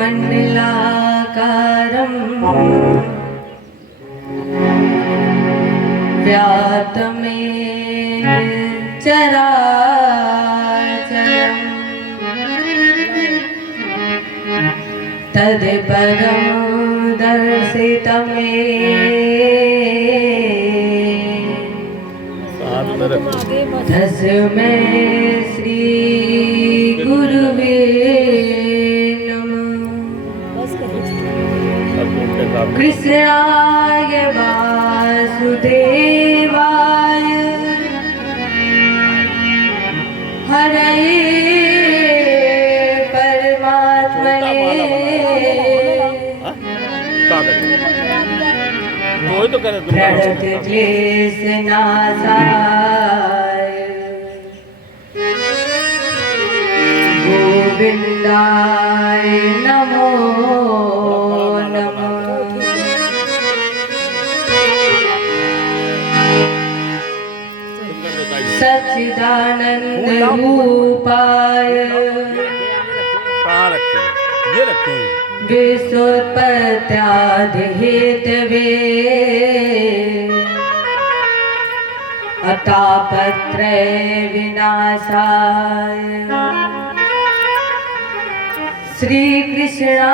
मंडलाकारं व्याप्तमेन चराचरम् तत्पदं दर्शितमे तस्मै श्री गुरुवे नमः। कृष्णाय वासुदेवाय हरये परमात्मने प्रणतक्लेशनाशाय गोविन्दाय नमो नमः। सच्चिदानंद रूपाय विश्वोत्पत्त्यादिहेतवे अतापत्रय विनाशाय श्री कृष्णा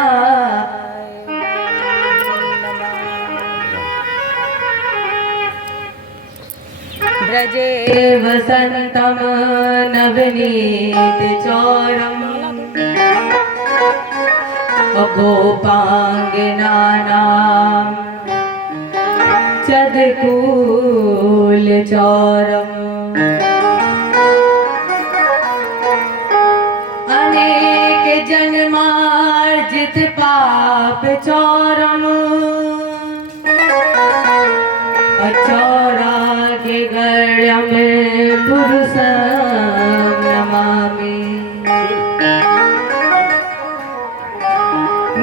ब्रजे वसन्तं नवनीतचौरम् गोपाङ्गनानां चदकूलचौरम् अनेक जन्मार्जित पाप चौरम् चौरा के गळ्या में पुरुषं नमामि।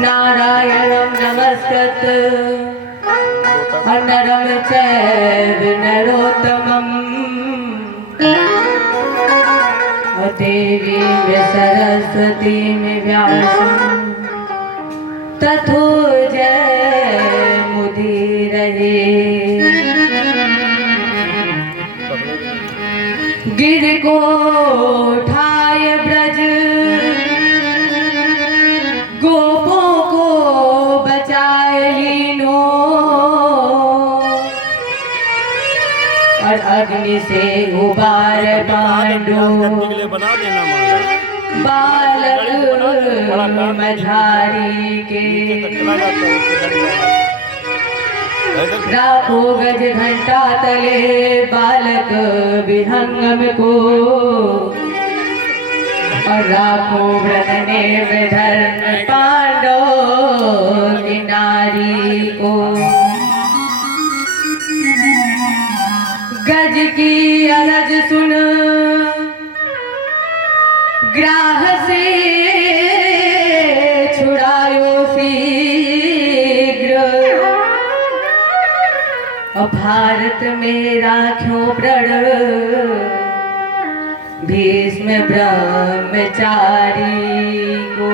नारायणं नमस्कृत्य नरं चैव नरोत्तमं देवीं सरस्वतीं व्यासं ततो जयमुदीरये। गिर को उठाय ब्रज गोपों को बचाए लीनो और अग्नि से उबार पांडु बालक मझारी के राखो गज घंटा तले बालक विहंगम को और राखो व्रतने में धर्म पांडव की नारी को। गज की अरज सुन ग्राह से छुड़ायो शीघ्र भारत में राख्यो प्रण भीष्म ब्रह्मचारी को।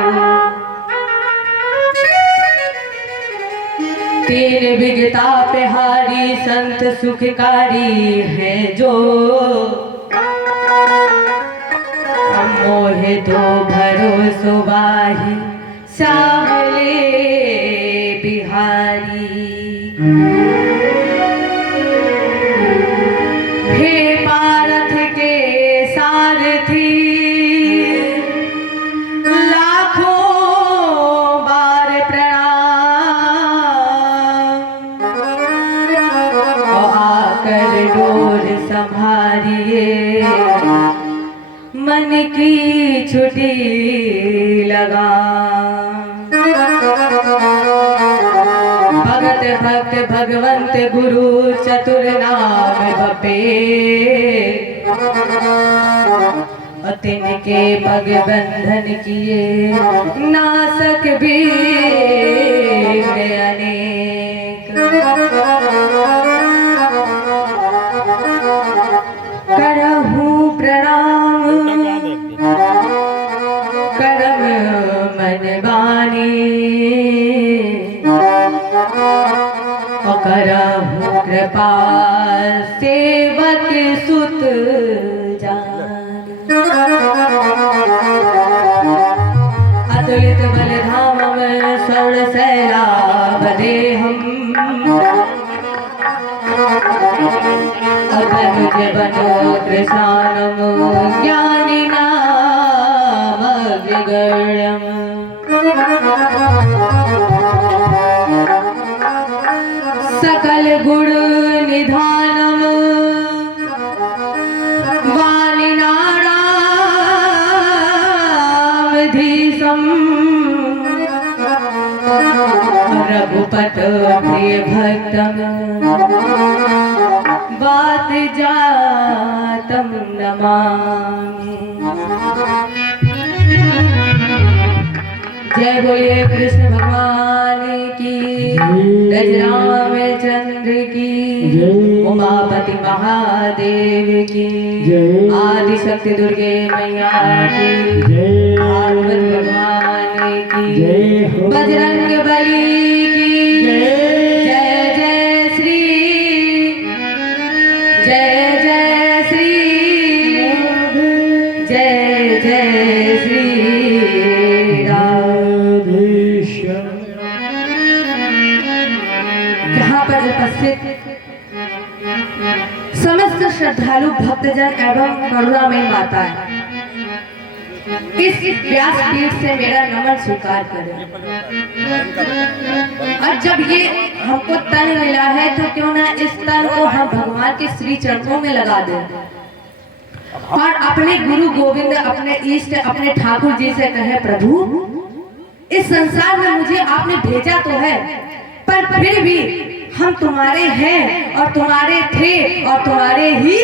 तीन विगता पे हारी संत सुखकारी है जो मोहे तो भरोसो बाही सामले बिहारी। हे पारथ के सारथी लाखों बार प्रणाम आकर डोर संभारिए मन की छुट्टी लगा। भगत भक्त भगवंत गुरु चतुर नाम बपे तिनके पग बंधन किए नासक भी अनेक। करहूँ प्रणाम करम मन बानी जान। अतुलित बल धामम स्वर्ण सैलाभ देहम अतनुज बनो कृशानम ज्ञानिनाम विगण्यम्। सकल गुण निधानम वालिनारामधीशम रघुपत प्रिय भक्तम बात जातम नमामि। जय बोलिए कृष्ण भगवान की, रामचंद्र की, उमापति महादेव की, आदि शक्ति दुर्गे मैया की, भागवत भगवान की, बजरंग बली की जय जय श्री, जय जय श्री, जय जय श्री उपस्थित समस्त श्रद्धालु भक्तजन एवं करुणामयी माता है, इस व्यासपीठ से मेरा नमन स्वीकार करें। और जब ये हमको तन मिला है तो क्यों ना इस तन को हम भगवान के श्री चरणों में लगा दें और अपने गुरु गोविंद, अपने इष्ट, अपने ठाकुर जी से कहे, प्रभु इस संसार में मुझे आपने भेजा तो है, पर फिर भी हम तुम्हारे हैं और तुम्हारे थे और तुम्हारे ही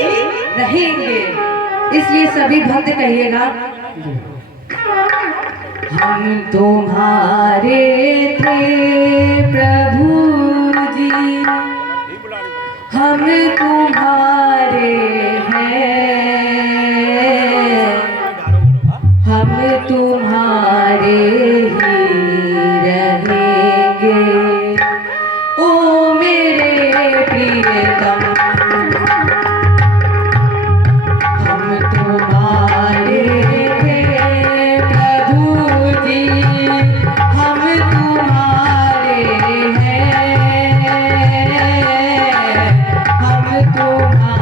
रहेंगे। इसलिए सभी भक्त कहिएगा, हम तुम्हारे थे प्रभु जी, हम तुम्हारे हैं, हम तुम्हारे ही रहेंगे। ओ मेरे प्रियतम, हम तुम्हारे थे प्रभु जी, हम तुम्हारे हैं, हम तुम्हारे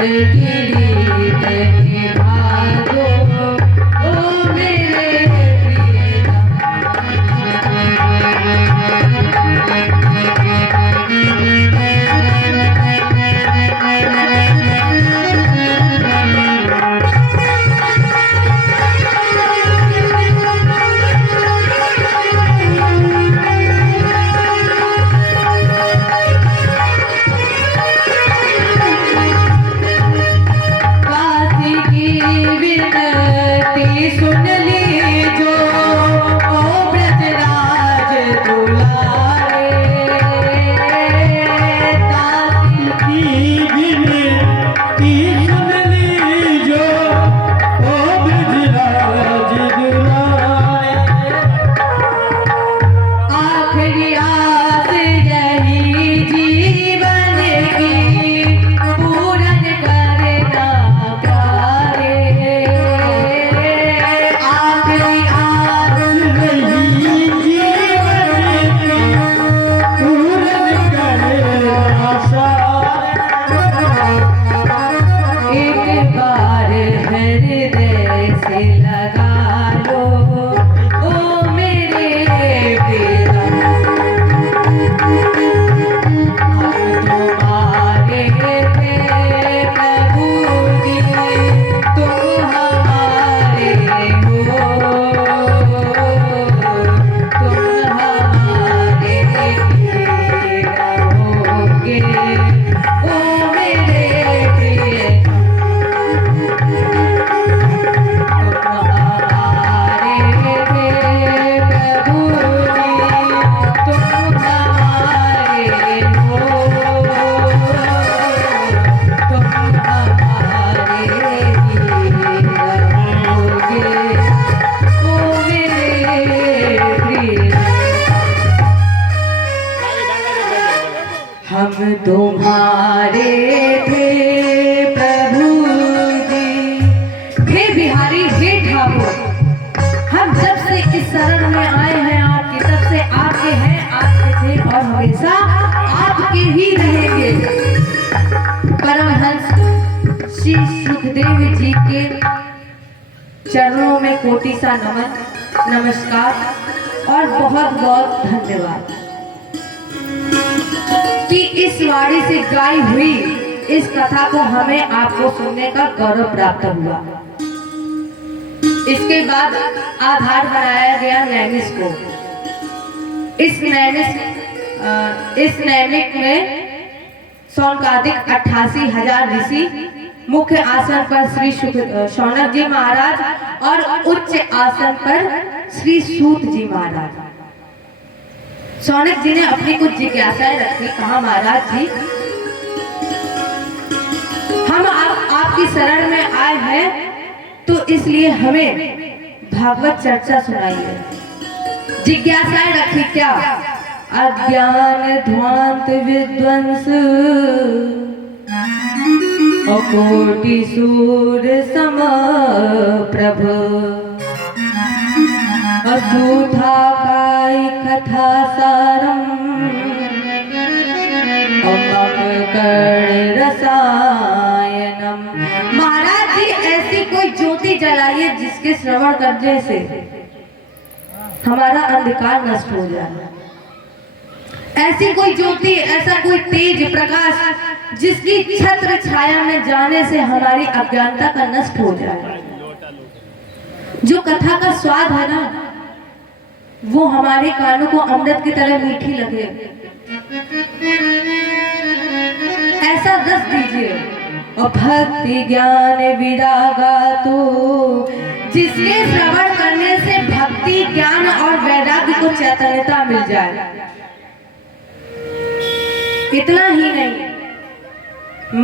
किरीट निभाओ ओ मेरे सुन लीजो ओ ब्रजराज दुलारे दासी की विनती सुन लीजो ओ ब्रजराज दुलारे आखिरी आस यही जीवन की पूरन करना प्यारे हम तुम्हारे थे प्रभु जी। हे बिहारी, हे ठाकुर, हम जब से इस शरण में आए हैं आपकी, तब से आपके हैं, आपके थे और हमेशा आपके ही रहेंगे। परमहंस श्री सुखदेव जी के चरणों में कोटि सा नमन, नमस्कार और बहुत बहुत धन्यवाद कि इस वाणी से गाई हुई इस कथा को हमें आपको सुनने का गौरव प्राप्त हुआ। इसके बाद आधार बनाया गया नैमिष को। इस नैमिक में सौनकादिक 88,000 ऋषि, मुख्य आसन पर श्री शौनक जी महाराज और उच्च आसन पर श्री सूत जी महाराज। शौनक जी ने अपनी कुछ जिज्ञासाएं रखी। कहा, महाराज जी, हम आपकी शरण में आए हैं तो इसलिए हमें भागवत चर्चा सुनाइए। जिज्ञासाएं रखी क्या? अज्ञान ध्वांत विध्वंस अकोटि सूर सम प्रभ असूथा काई कथा सारम रसायनम। महाराज जी, ऐसी कोई ज्योति जलाइए जिसके श्रवण करने से हमारा अंधकार नष्ट हो जाए। ऐसी कोई ज्योति, ऐसा कोई तेज प्रकाश जिसकी छत्र छाया में जाने से हमारी अज्ञानता का नष्ट हो जाए। जो कथा का स्वाद है ना, वो हमारे कानों को अमृत की तरह मीठी लगे, ऐसा रस दीजिए। और भक्ति ज्ञान विरागा तो जिसके श्रवण करने से भक्ति ज्ञान और वैराग्य को चैतन्यता मिल जाए। इतना ही नहीं,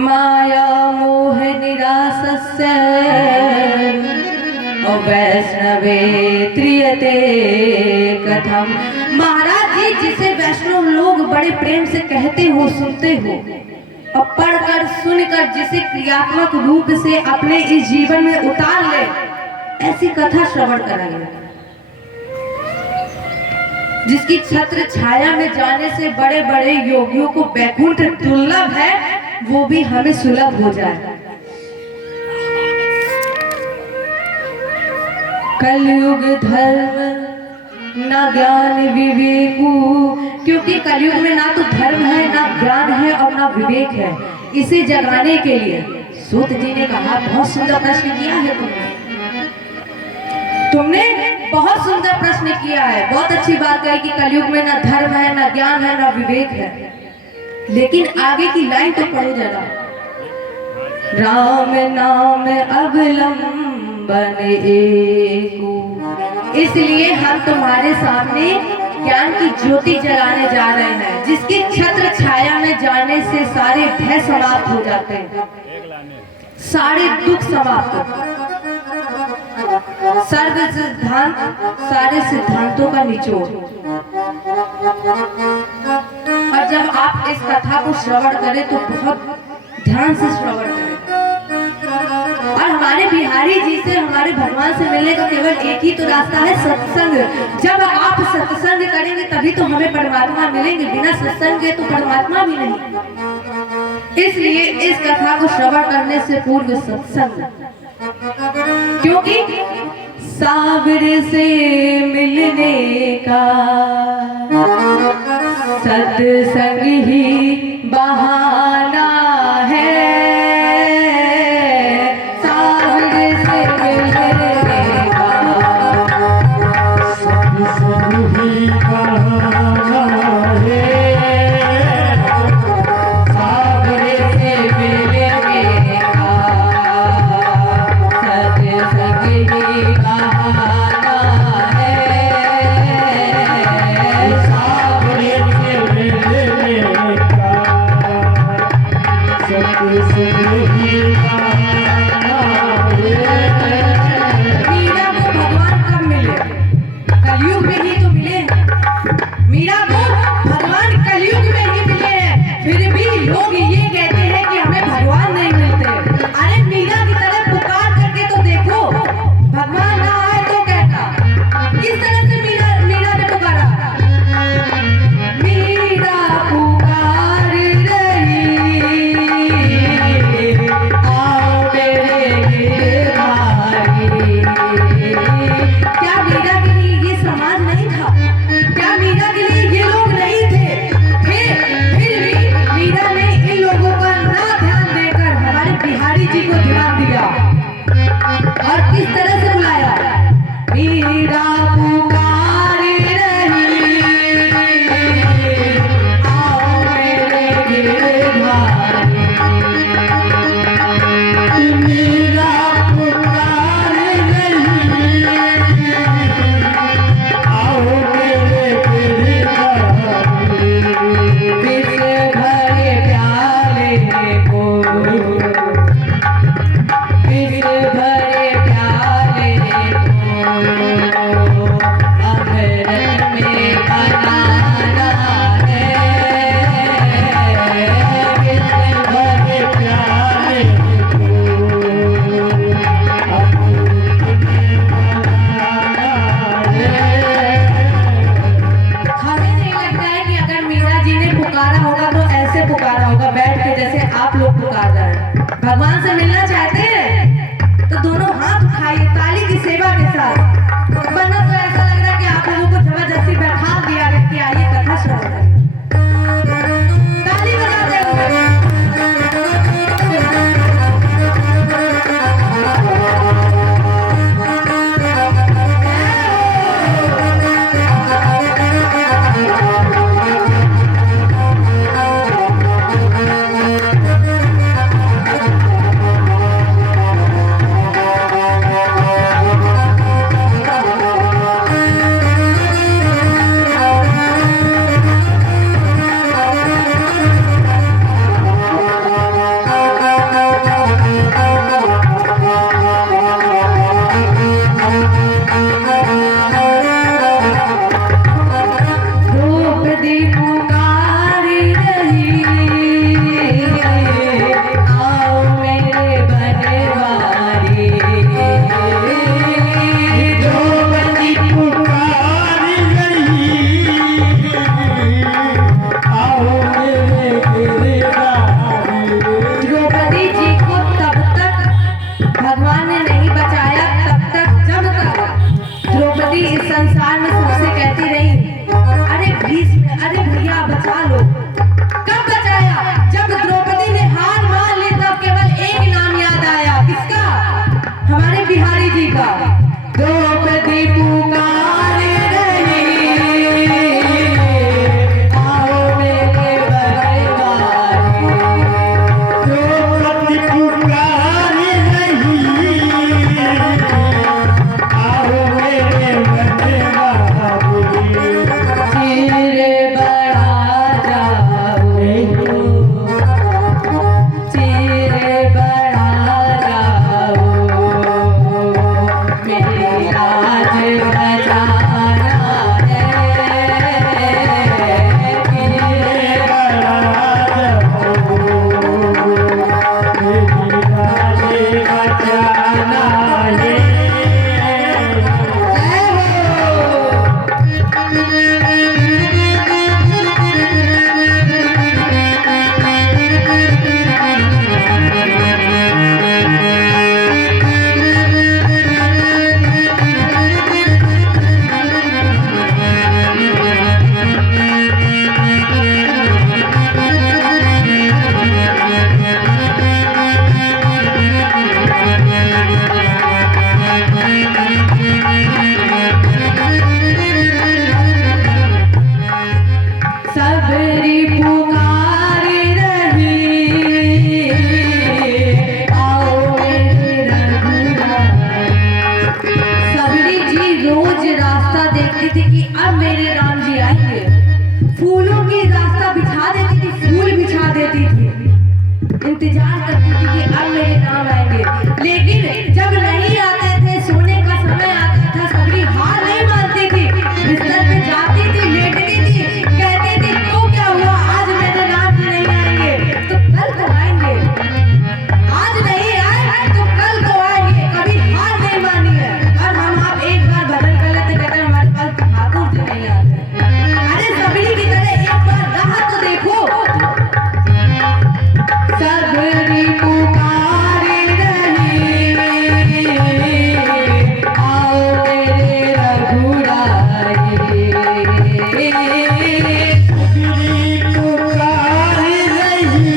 माया मोह निरासस्य वैष्णवे त्रियते कथम। महाराज जी, जिसे वैष्णव लोग बड़े प्रेम से कहते हो, सुनते हो और पढ़कर सुनकर जिसे क्रियात्मक रूप से अपने इस जीवन में उतार ले, ऐसी कथा श्रवण कराइए। जिसकी छत्र छाया में जाने से बड़े बड़े योगियों को वैकुंठ दुर्लभ है, वो भी हमें सुलभ हो जाए। कलयुग धर्म ना ज्ञान विवेकू, क्योंकि कलयुग में ना तो धर्म है, ना ज्ञान है और ना विवेक है। इसे जगाने के लिए सूत जी ने कहा, बहुत सुंदर प्रश्न किया है तुमने बहुत सुंदर प्रश्न किया है, बहुत अच्छी बात है कि कलयुग में ना धर्म है, ना ज्ञान है, ना विवेक है। लेकिन आगे की लाइन तो पढ़ो जरा। राम नाम अवलंबन एकू, इसलिए हम तुम्हारे सामने ज्ञान की ज्योति जलाने जा रहे हैं, जिसकी छत्र छाया में जाने से सारे भय समाप्त हो जाते हैं, सारे दुख समाप्त, सर्व सिद्धांत, सारे सिद्धांतों का निचोड़। और जब आप इस कथा को श्रवण करें तो बहुत ध्यान से श्रवण करें। और हमारे बिहारी जी से, हमारे भगवान से मिलने का केवल एक ही तो रास्ता है, सत्संग। जब आप सत्संग करेंगे तभी तो हमें परमात्मा मिलेंगे, बिना सत्संग के तो परमात्मा भी नहीं। इसलिए इस कथा को श्रवण करने से पूर्व सत्संग, क्योंकि सावर से मिलने का सत्संग ही बहाना है, सावर से मिलने का सत्संग ही बहाना है, सावर से मिलने का सत्संग ही बहाना है, सावर से मिलने का सत्संग ही बहाना है। मीरा को भगवान कब मिले? कलयुग में ही तो मिले। मीरा को भगवान कलयुग में ही मिले हैं, फिर भी लोग ये कहते हैं कि हमें भगवान नहीं मिलते। अरे मीरा की तरह पुकार करके तो देखो, भगवान ना आए तो कहता। किस तरह से मीरा ने पुकारा? मीरा पुकार रही, आओ मेरे गिरधारी। क्या मीरा के लिए ये समाज नहीं था? क्या मीरा के लिए ये लोग नहीं थे? फिर भी मीरा ने इन लोगों का ना ध्यान देकर हमारे बिहारी जी को ध्यान दिया और किस तरह से बुलाया? मीरा पुकार रही, आओ मेरे गिरधारी। मीरा पुकार रही, आओ मेरे गिरधारी। विष भरे प्याले को, विष भरे प्याले को अमृत में बनाना है, विष भरे प्याले को अमृत में बनाना है। हमें नहीं लगता है कि अगर मीरा जी ने पुकारा होगा तो ऐसे पुकारा होगा बैठ के, जैसे आप लोग पुकार रहे हैं। भगवान से मिलना चाहते हैं तो दोनों हाथ उठाइए ताली की सेवा के साथ, वरना तो ऐसा लग रहा है कि आप लोगों को जबरदस्ती बैठा दिया गया कि आइए कथा श्रवण करें। ताली बजाते हुए द्रौपदी पुकार रही, आओ मेरे बनवारी। द्रौपदी पुकार रही, आओ मेरे गिरधारी। द्रौपदी जी को तब तक भगवान ने नहीं बचाया, तब तक जब तक संसार में सबसे कहती रही, अरे भीष्म, अरे भैया बचा लो। कब बचाया? जब द्रौपदी ने हार मान ली तब केवल एक नाम याद आया। किसका? हमारे बिहारी जी का। द्रौपदी पुकारे रही, आओ मेरे बनवारी। द्रौपदी पुकारे रही, आओ मेरे बनवारी। चीर बढ़ा जाओ, चीर बढ़ा जाओ, मेरी लाज बचाना है। चीर बढ़ा जाओ, मेरी लाज बचाना है। सबरी पुकारे रही, आओ मेरे रघुराई। सबरी जी रोज रास्ता देखती थी कि अब मेरे राम जी आएंगे। फूलों की रास्ता बिछा देती थी, फूल बिछा देती थी, इंतजार करती थी कि अब मेरे राम आएंगे। लेकिन जब नहीं आते थे, सोने का समय आता था, सबरी हार नहीं मानती थी, बिस्तर पे जाती थी, लेटती थी, कहती थी तो क्या हुआ, आज मेरे राम जी नहीं आएंगे तो कल तो आएंगे, आज नहीं आए तो कल तो आएंगे। कभी हार नहीं मानी है। और हम आप एक बार बदल कर लेते, कहते हैं हमारे पास ठाकुर जी नहीं आते। अरे सबरी की तरह एक बार राह तो देखो। सबरी पुकारे रही, आओ मेरे रघुराई। सबरी पुकारे रही,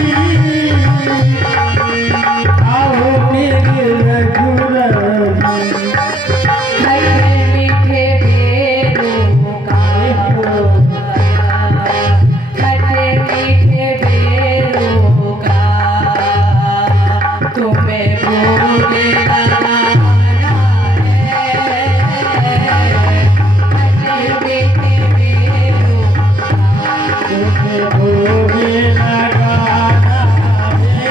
आओ मेरे रघुराई। खट्टे मीठे बेरों का होगा, खट्टे मीठे बेरों का तुम्हें भोग लगाना है। खट्टे मीठे बेरों का तुम्हें भोग लगाना है।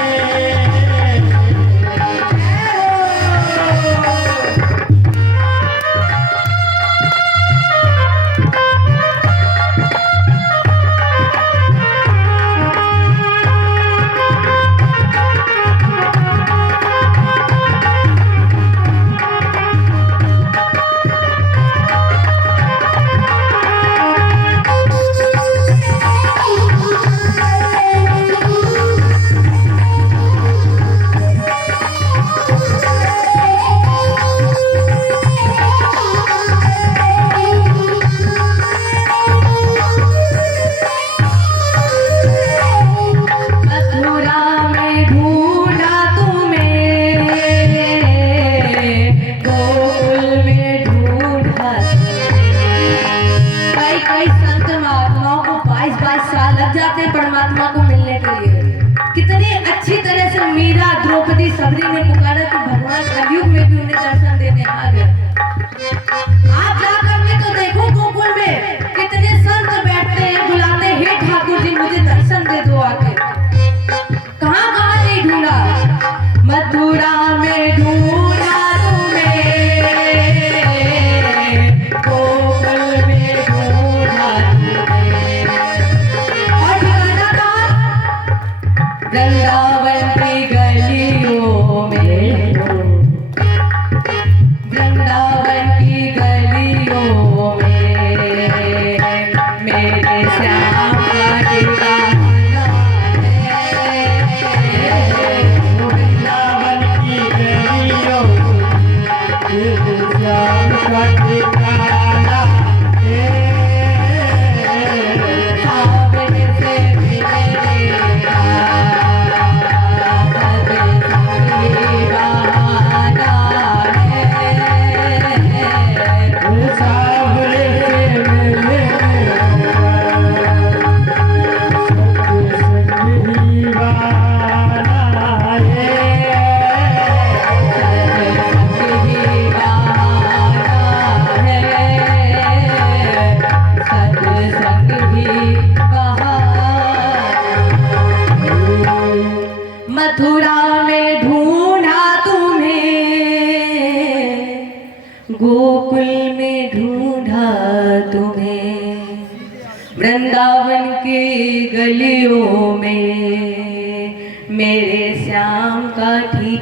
मथुरा में ढूंढा तुम्हें, गोकुल में ढूंढा तुम्हें। कई संत महात्माओं को 22-22 साल लग जाते हैं परमात्मा को मिलने के लिए। कितनी अच्छी तरह से मीरा, द्रौपदी, सबरी ने पुकारा कि भगवान कलयुग में भी उन्हें दर्शन देने आ गए। आप जाकर के तो देखो, गोकुल में कितने संत बैठते हैं, बुलाते हैं, हे ठाकुर जी मुझे दर्शन दे दो आके। कहाँ कहाँ नहीं ढूंढा, मथुरा में ढूंढा तुम्हें, गोकुल में ढूंढा तुम्हें। और ठिकाना कहाँ? वृंदावन की गलियों में, वृंदावन की गलियों में मेरे श्याम का ठिकाना है। वृंदावन की गलियों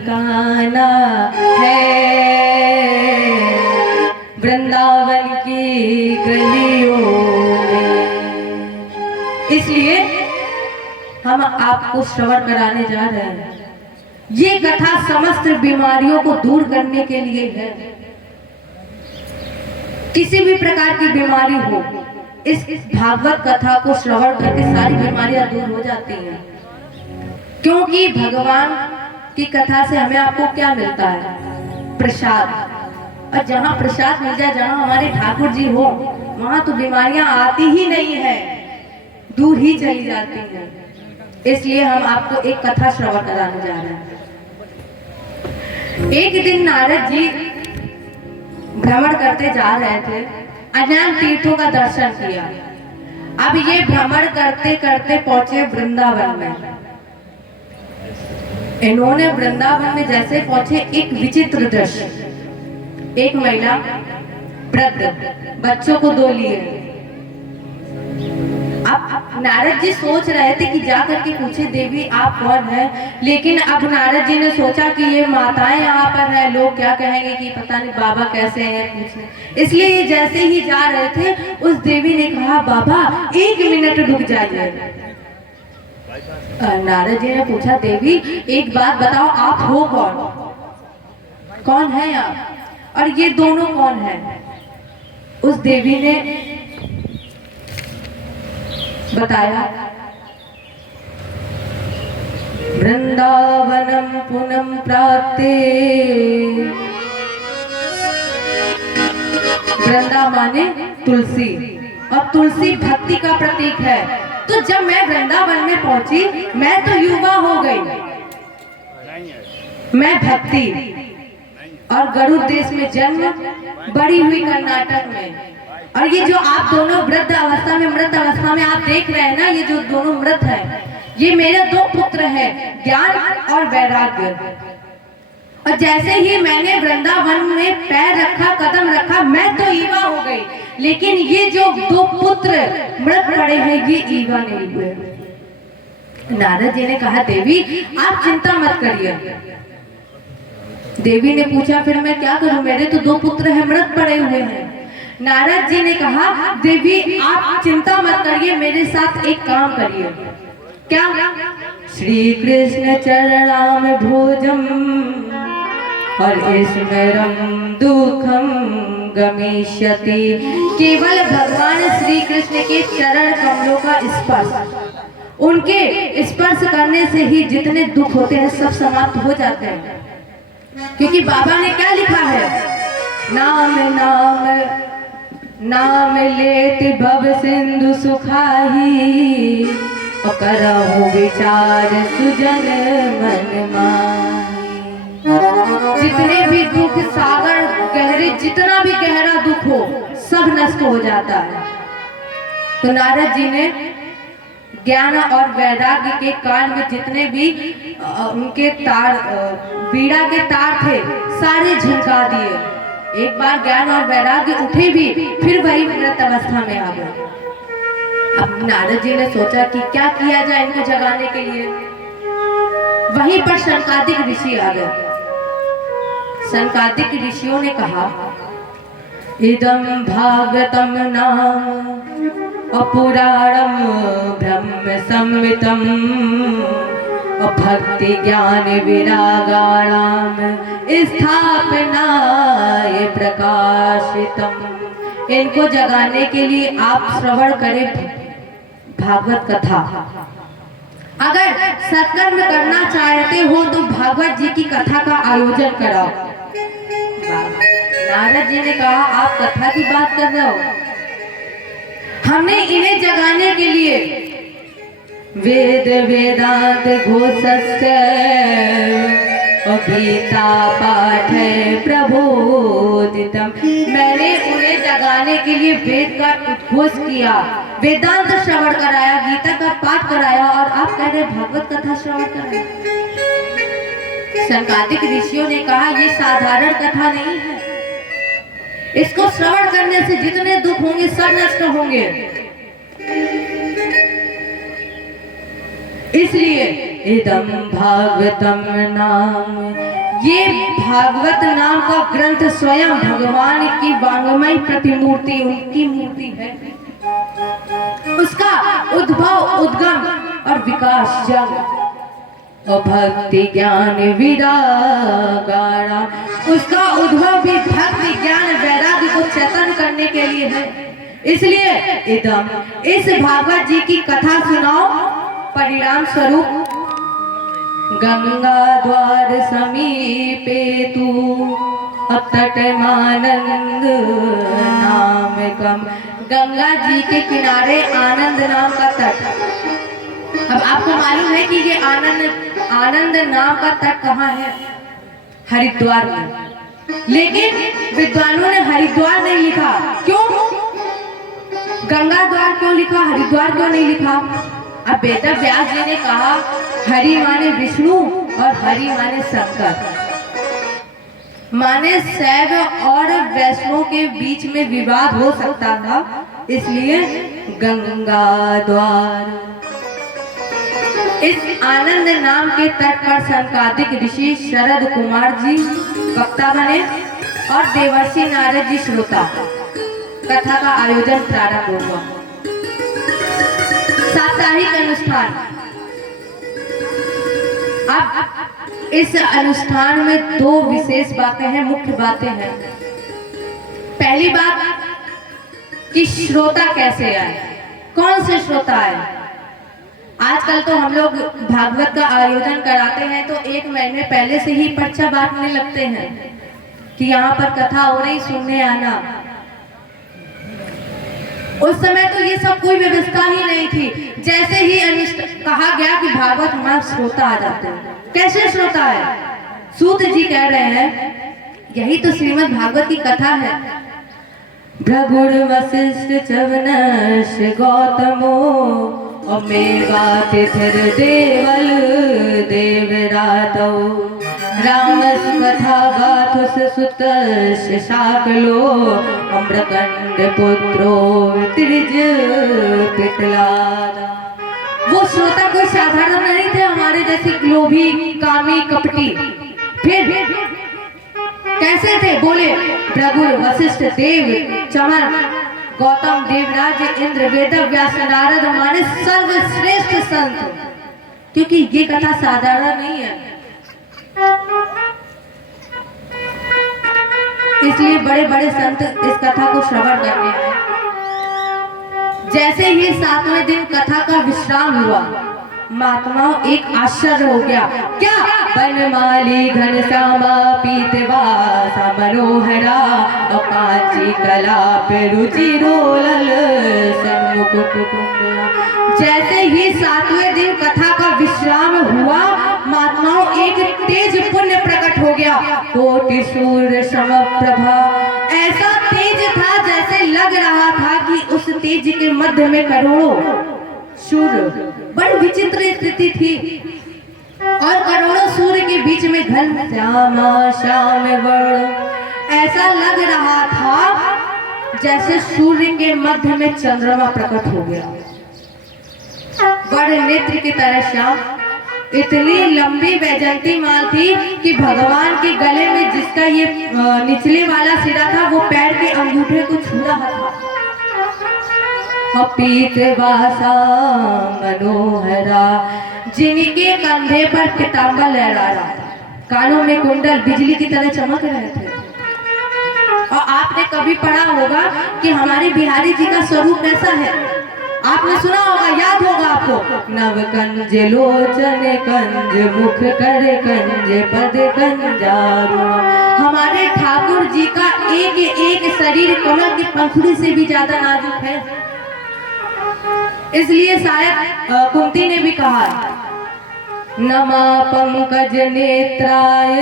ठिकाना है, वृंदावन की गलियों में। इसलिए हम आपको श्रवण कराने जा रहे हैं। ये कथा समस्त बीमारियों को दूर करने के लिए है। किसी भी प्रकार की बीमारी हो, इस भागवत कथा को श्रवण करके सारी बीमारियां दूर हो जाती हैं। क्योंकि भगवान की कथा से हमें आपको क्या मिलता है? प्रसाद। और जहाँ प्रसाद मिल जाए, जहाँ हमारे ठाकुर जी हो, वहां तो बीमारियां आती ही नहीं है, दूर ही चली जाती हैं। इसलिए हम आपको एक कथा श्रवण कराने जा रहे हैं। एक दिन नारद जी भ्रमण करते जा रहे थे, अज्ञान तीर्थों का दर्शन किया। अब ये भ्रमण करते करते पहुंचे वृंदावन में। इन्होंने वृंदावन में जैसे पहुंचे, एक विचित्र दृश्य, एक महिला वृद्ध बच्चों को दो लिए। अब नारद जी सोच रहे थे कि जा करके पूछे, देवी आप कौन है? लेकिन अब नारद जी ने सोचा कि ये माताएं यहाँ पर है, लोग क्या कहेंगे कि पता नहीं बाबा कैसे हैं पूछने। इसलिए ये जैसे ही जा रहे थे, उस देवी ने कहा, बाबा 1 मिनट रुक जाइए। नारद जी ने पूछा, देवी एक बात बताओ, आप हो कौन? कौन है आप? और ये दोनों कौन है? उस देवी ने बताया, वृंदावनम पुनम प्राप्ते। वृंदा माने तुलसी, और तुलसी भक्ति का प्रतीक है। तो जब मैं वृंदावन में पहुंची, मैं तो युवा हो गई, मैं भक्ति, और गरुड़ देश में जन्म, बड़ी हुई कर्नाटक में। और ये जो आप दोनों वृद्ध अवस्था में, मृत अवस्था में आप देख रहे हैं ना, ये जो दोनों मृत हैं, ये मेरे 2 पुत्र हैं, ज्ञान और वैराग्य। और जैसे ही मैंने वृंदावन में पैर रखा, कदम रखा, मैं तो ईवा हो गई। लेकिन ये जो 2 पुत्र मृत पड़े हैं, ये ईवा नहीं हुए। नारद जी ने कहा, देवी आप चिंता मत करिए। देवी ने पूछा, फिर मैं क्या करूं? मेरे तो 2 पुत्र हैं, मृत पड़े हुए हैं। नारद जी ने कहा, देवी आप चिंता मत करिए, मेरे साथ एक काम करिए। क्या? श्री कृष्ण चरणाम भोजम और स्मरम दुखम गमिष्यति। केवल भगवान श्री कृष्ण के चरण कमलों का स्पर्श, उनके स्पर्श करने से ही जितने दुख होते हैं सब समाप्त हो जाते हैं। क्योंकि बाबा ने क्या लिखा है? नाम नाम नाम लेते भव सिंधु सुखाही, और करहु विचार सुजन मन माही। जितने भी दुख सागर गहरे, जितना भी गहरा दुख हो, सब नष्ट हो जाता है। तो नारद जी ने ज्ञान और वैराग्य के काल में जितने भी उनके तार, बीड़ा के तार थे, सारे झुका दिए। एक बार ज्ञान और वैराग्य उठे भी, फिर वही मृत अवस्था में आ गए। अब नारद जी ने सोचा कि क्या किया जाए इनको जगाने के लिए। वहीं पर शनकादिक ऋषि आ गए। शनकादिक ऋषियों ने कहा, इदं भागवतम नाम अपुराणम ब्रह्म संवितम, भक्ति ज्ञान विरागाणाम स्थापनाय प्रकाशितम। इनको जगाने के लिए आप श्रवण करें भागवत कथा। अगर सत्कर्म करना चाहते हो तो भागवत जी की कथा का आयोजन कराओ। नारद जी ने कहा, आप कथा की बात कर रहे हो? हमने इन्हें जगाने के लिए वेद वेदांत घोषस्य गीता पाठ प्रबोधितम। मैंने उन्हें जगाने के लिए वेद का उद्घोष किया, वेदांत श्रवण कराया, गीता का पाठ कराया, और आप कह रहे भागवत कथा श्रवण कराया। शनकादिक ऋषियों ने कहा, ये साधारण कथा नहीं है, इसको श्रवण करने से जितने दुख होंगे सब नष्ट होंगे। इसलिए इदं भागवतम नाम ये भागवत नाम का ग्रंथ स्वयं भगवान की वांगमय प्रतिमूर्ति, उनकी मूर्ति है। उसका उद्भव, उद्गम और विकास जग और भक्ति ज्ञान विरागारा, उसका उद्भव भी भक्ति ज्ञान वैराग्य को चेतन करने के लिए है। इसलिए एकदम इस भागवत जी की कथा सुनाओ। परिणाम स्वरूप गंगा द्वार समीपे तू अतट मानंद नाम कम। गंगा जी के किनारे आनंद नाम का तट। अब आपको मालूम है कि ये आनंद नाम का तट कहाँ है? हरिद्वार में। लेकिन विद्वानों ने हरिद्वार नहीं लिखा। क्यों? गंगा द्वार क्यों लिखा, हरिद्वार क्यों नहीं लिखा? अब बेटा व्यास जी ने कहा हरि माने विष्णु और हरि माने शंकर, माने शैव और वैष्णव के बीच में विवाद हो सकता था, इसलिए गंगा द्वार। इस आनंद नाम के तट पर संकादिक ऋषि शरद कुमार जी वक्ता बने और देवर्षि नारद जी श्रोता। कथा का आयोजन प्रारंभ हुआ। साप्ताहिक अनुष्ठान। अब इस अनुष्ठान में दो विशेष बातें हैं, मुख्य बातें हैं। पहली बात कि श्रोता कैसे आए, कौन से श्रोता आए। आजकल तो हम लोग भागवत का आयोजन कराते हैं तो 1 महीने पहले से ही पर्चा बांटने लगते हैं कि यहाँ पर कथा हो रही, सुनने आना। उस समय तो ये सब कोई व्यवस्था ही नहीं थी। जैसे ही कहा गया कि भागवत हमारे श्रोता आ जाते हैं। कैसे श्रोता है? सूत जी कह रहे हैं, यही तो श्रीमद् भागवत की कथा है। भृगुर वशिष्ठ चवनश गौतमो और मेवातिथिर देवल देवरातो राम कथा गाथुस सुतश शाकलो अम्रकंड पुत्रो त्रिज पितलादा। वो श्रोता कोई साधारण नहीं थे, हमारे जैसे लोभी, कामी, कपटी। फिर कैसे थे? बोले भृगु, वशिष्ठ, देव, चमन, गौतम, देवराज, इंद्र, वेद व्यास, नारद माने सर्वश्रेष्ठ संत। क्योंकि ये कथा साधारण नहीं है, इसलिए बड़े बड़े संत इस कथा को श्रवण करने आए। जैसे ही 7वें दिन कथा का विश्राम हुआ, महात्माओं एक आश्चर्य हो गया। क्या? बनमाली घनश्यामा पीतवासा मनोहरा और कांची कलाप रुचि रोलल सन्मुकुट कुंडला। जैसे ही 7वें दिन कथा का विश्राम हुआ, महात्माओं एक तेज पुण्य प्रकट हो गया। कोटि सूर्य समप्रभा। ऐसा तेज था जैसे लग रहा था कि उस तेज के मध्य में करोड़ों सूर्य। बड़ी विचित्र स्थिति थी और करोड़ों सूर्य के बीच में घनश्यामा श्याम वर्ण। ऐसा लग रहा था जैसे सूर्य के मध्य में चंद्रमा प्रकट हो गया। बड़े नेत्र की तरह श्याम। इतनी लंबी वैजंती माल थी कि भगवान के गले में जिसका ये निचले वाला सिरा था वो पैर के अंगूठे को छू रहा था। पीतवासा मनोहरा, जिनके कंधे पर पीतांबर लहरा रहा था, कानों में कुंडल बिजली की तरह चमक रहे थे। और आपने कभी पढ़ा होगा कि हमारे बिहारी जी का स्वरूप कैसा है, आपने सुना होगा, याद होगा आपको। नव कंज लोचन कंज मुख कर कंज पद कंजारो। हमारे ठाकुर जी का एक एक शरीर कमल की पंखुड़ी से भी ज्यादा नाजुक है। इसलिए शायद कुंती ने भी कहा, नमा पंकज नेत्राय।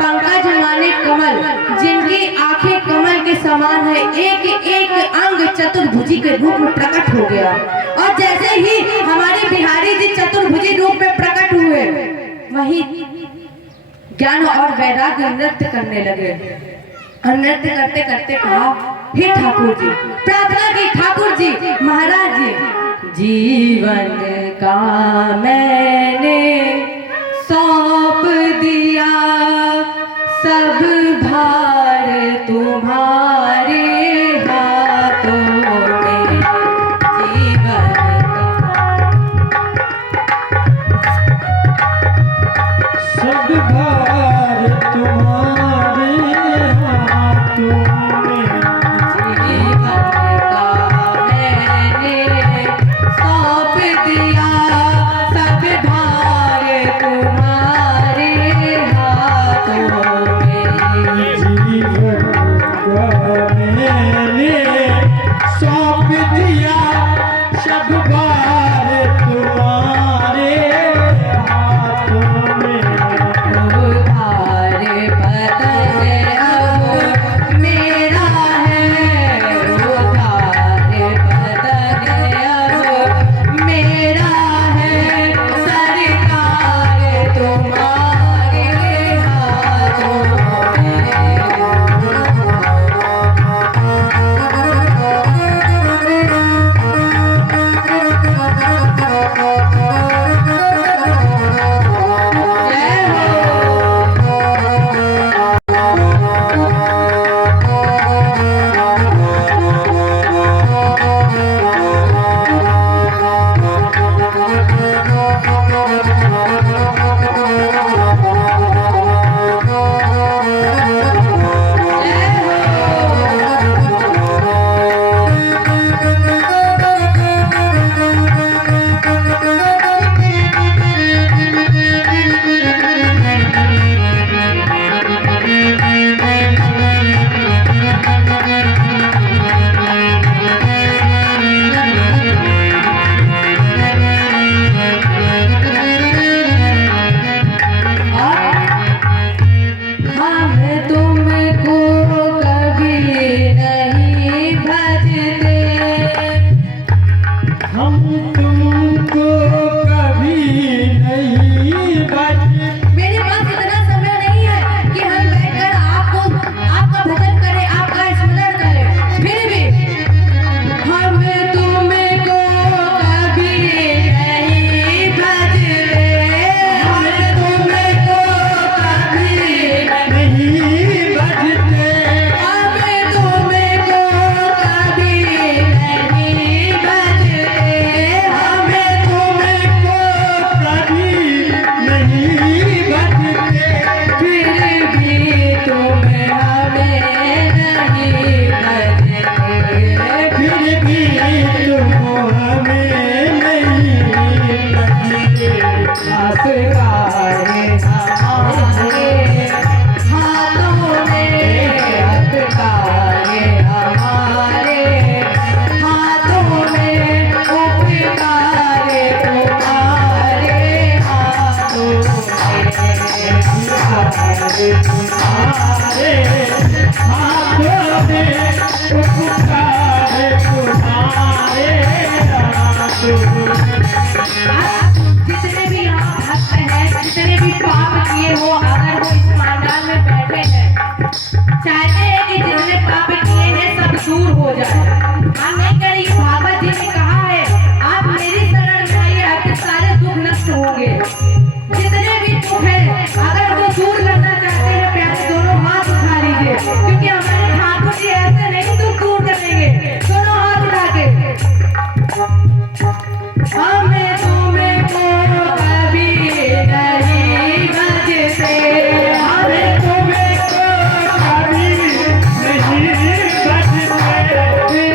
पंकज माने कमल, जिनकी आंखें कमल के समान है। एक एक अंग चतुर्भुजी के रूप में प्रकट हो गया। और जैसे ही हमारे बिहारी जी चतुर्भुजी रूप में प्रकट हुए, वही ज्ञान और वैराग्य नृत्य करने लगे। और नृत्य करते करते कहा, हे ठाकुर जी, प्रार्थना की, ठाकुर जी, महाराज जी, जीवन का मैंने सौंप दिया सब भार तुम्हारे हाथों में, जीवन सब भार तुम्हारे हाथों में, जीवन का मैंने सौंप दिया, सब भार तुम्हारे हाथों में। जीवन का मैंने सौंप दिया, सब भार तुम्हारे हाथों में। उधार बदन अब मेरा है, उधार बदन अब मेरा है, सरकार तुम्हारे हाथों में। हम तुमको कभी नहीं भजते, हम तुमको कभी नहीं भजते। मेरे पास इतना समय नहीं है कि हम बैठकर आपका भजन करें, आपका स्मरण करें। फिर भी हम तुमको कभी नहीं भजते, हम तुमको कभी नहीं भजते, हम तुमको कभी नहीं भजते, हम तुमको कभी नहीं भजते। फिर भी तुम हमें नहीं भजते, फिर भी तुम हमें नहीं भजते। आपका है हमारे हाथों में, आपका है हमारे हाथों में, उपकार तुम्हारे हाथों में। तुम्हारे हाथों में, उपकार तुम्हारे हाथों में। जितने भी यहाँ भक्त हैं, जितने भी पाप किए हो, अगर वो इस पंडाल में बैठे हैं, चाहते हैं कि जितने पाप किए हैं सब दूर हो जाए। हम नहीं करेंगे, भागवत जी ने कहा है आप मेरी शरण में आइए, आपके सारे दुख नष्ट होंगे। जितने भी दुख है अगर वो दूर करना चाहते हैं, प्यारे दोनों हाथ उठा लीजिए, क्योंकि हमारे ठाकुर जी ऐसे नहीं दुख दूर करेंगे। दोनों हाथ उठा के हमें तुमको कभी नहीं भजते, हमें तुमको कभी नहीं भजते।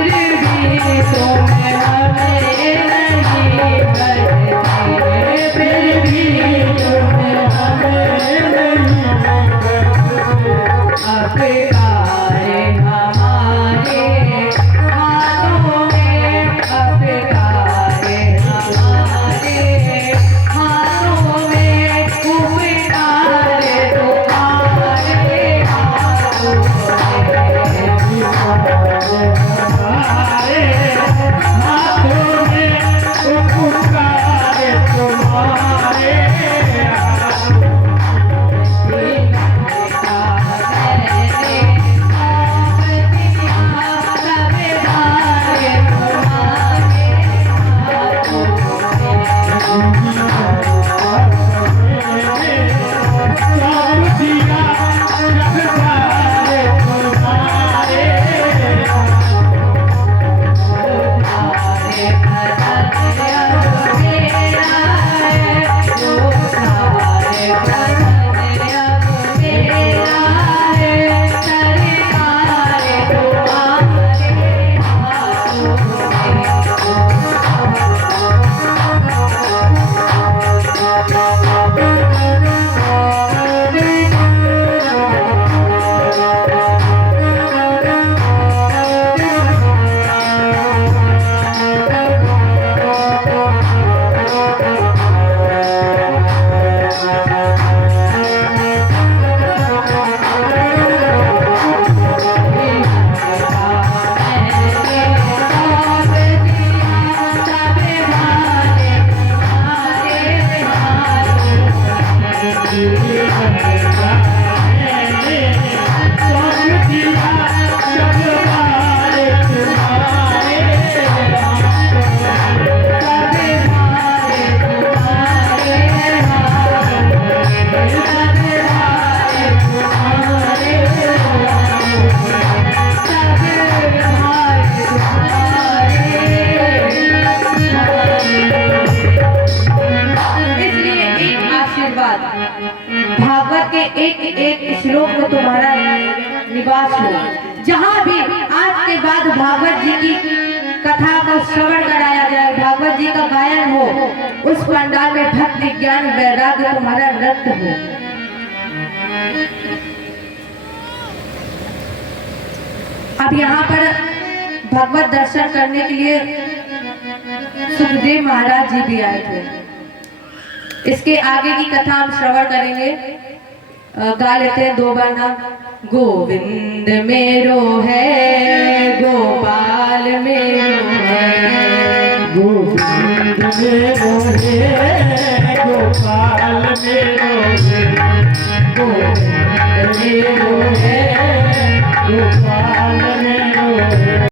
एक एक श्लोक में तुम्हारा निवास हो। जहाँ भी आज के बाद भागवत जी की कथा का श्रवण कराया जाए, भागवत जी का गायन हो, उस पंडाल में भक्ति ज्ञान वैराग्य तुम्हारा नृत्य हो। अब यहाँ पर भगवत दर्शन करने के लिए सुखदेव महाराज जी भी आए थे। इसके आगे की कथा हम श्रवण करेंगे। गा लेते हैं 2 बार नाम। गोविंद मेरो है, गोपाल मेरो है, गोविंद मेरो है, गोपाल मेरो है, गोविंद मेरो है, गोपाल मेरो